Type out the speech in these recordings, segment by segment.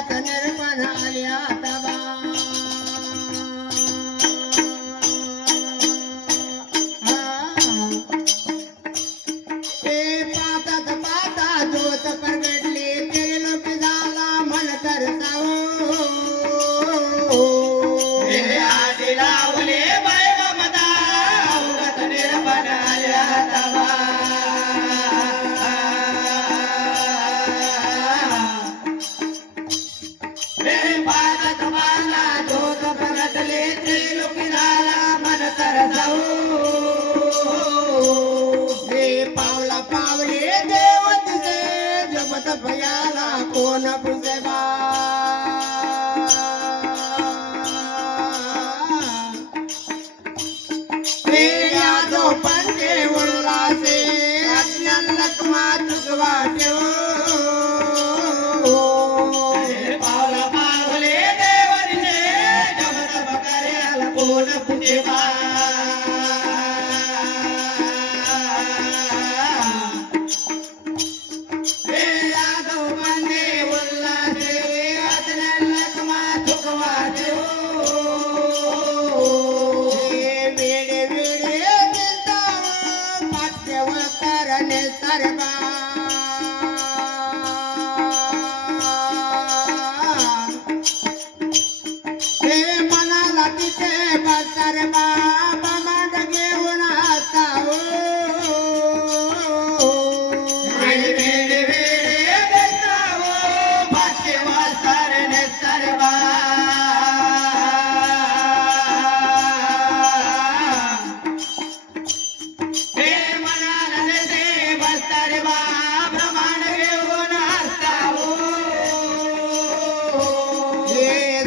उगाच निर्माण आल्या तबा ते पातात पाता ज्योत प्रगटली ते लोक झाला मन तर लावले बाय ममता उगाच निर्माण आल्या तबा पातात पाता ज्योत प्रगटले ते लोक झाला मन तर पावला पावले देव तुझे जपत भयाला कोण पुजे बा यादो पंचे वळलासे अज्ञान लक्ष्मा चुकवा ठेव पावला पावले देवरीने जगत बकऱ्याला कोण पुजे बा मनाला तिथे बसर बाबा मांड घेऊन आता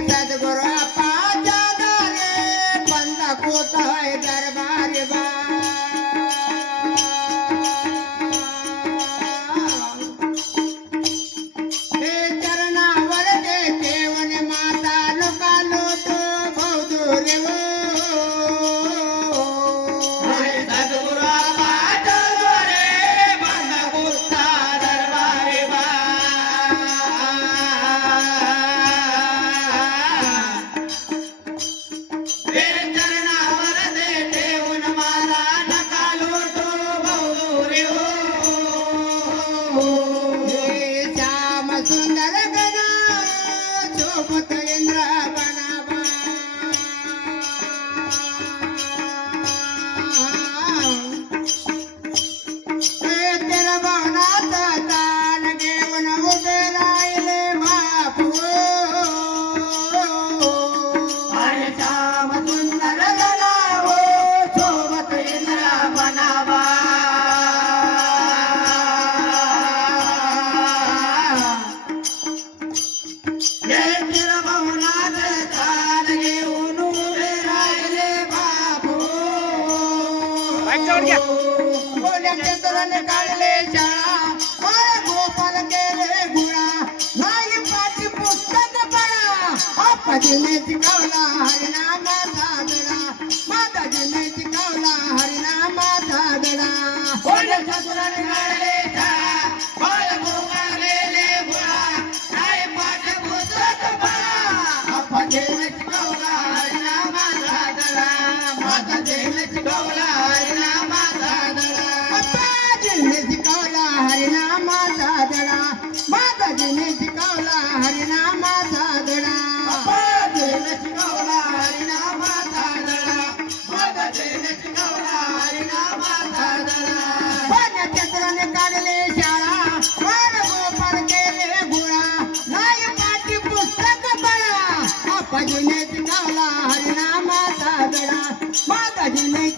सद्गुरु पाचा दारे बंद कोट है दरबार बा चरणावर दे देवन माता लोका लोट बहुदूर सद्गुरु पाचा दारे बंद कोट दरबार बा चरणावर दे देवन माता नका लोटो बहुदूर श्याम सुंदर गणा शोभत इंद्र बनाबा तेरा भवनात तान घेऊन उभे राहिले बापू आणि श्याम सुंदर गणावो सोबत इंद्र बनावा हे तिरभवनात तान घेऊन उभे राहिले बापू बोल्याचे तरुण काढले शाळा मला गोपाल केले गुळा नाही पाठी पुस्तक पडा आपाजीने शिकवला हरिनामा साधडा माताजीने शिकवला हरिनामा साधडा कोणाच्या तुराने काढले बाळ गोपाळ गेले गुळा नाही पाठ पुस्तक पडा आपाजीने शिकवला हरिनामा साधडा माताजीने शिकवला हरिनामा साधडा आपाजीने शिकवला हरिनामा साधडा माताजीने शिकवला हरिनामा साधडा माताजीने शिकवला हरिनामा साधडा माताजीने शिकवला हरिनामा साधडा पाण्याच्या तराने काढले शाळा बाळ गोपाळ केले गुळा नाही पाठी पुस्तक पडा आपाजीने शिकवला हरिनामा साधडा माताजीने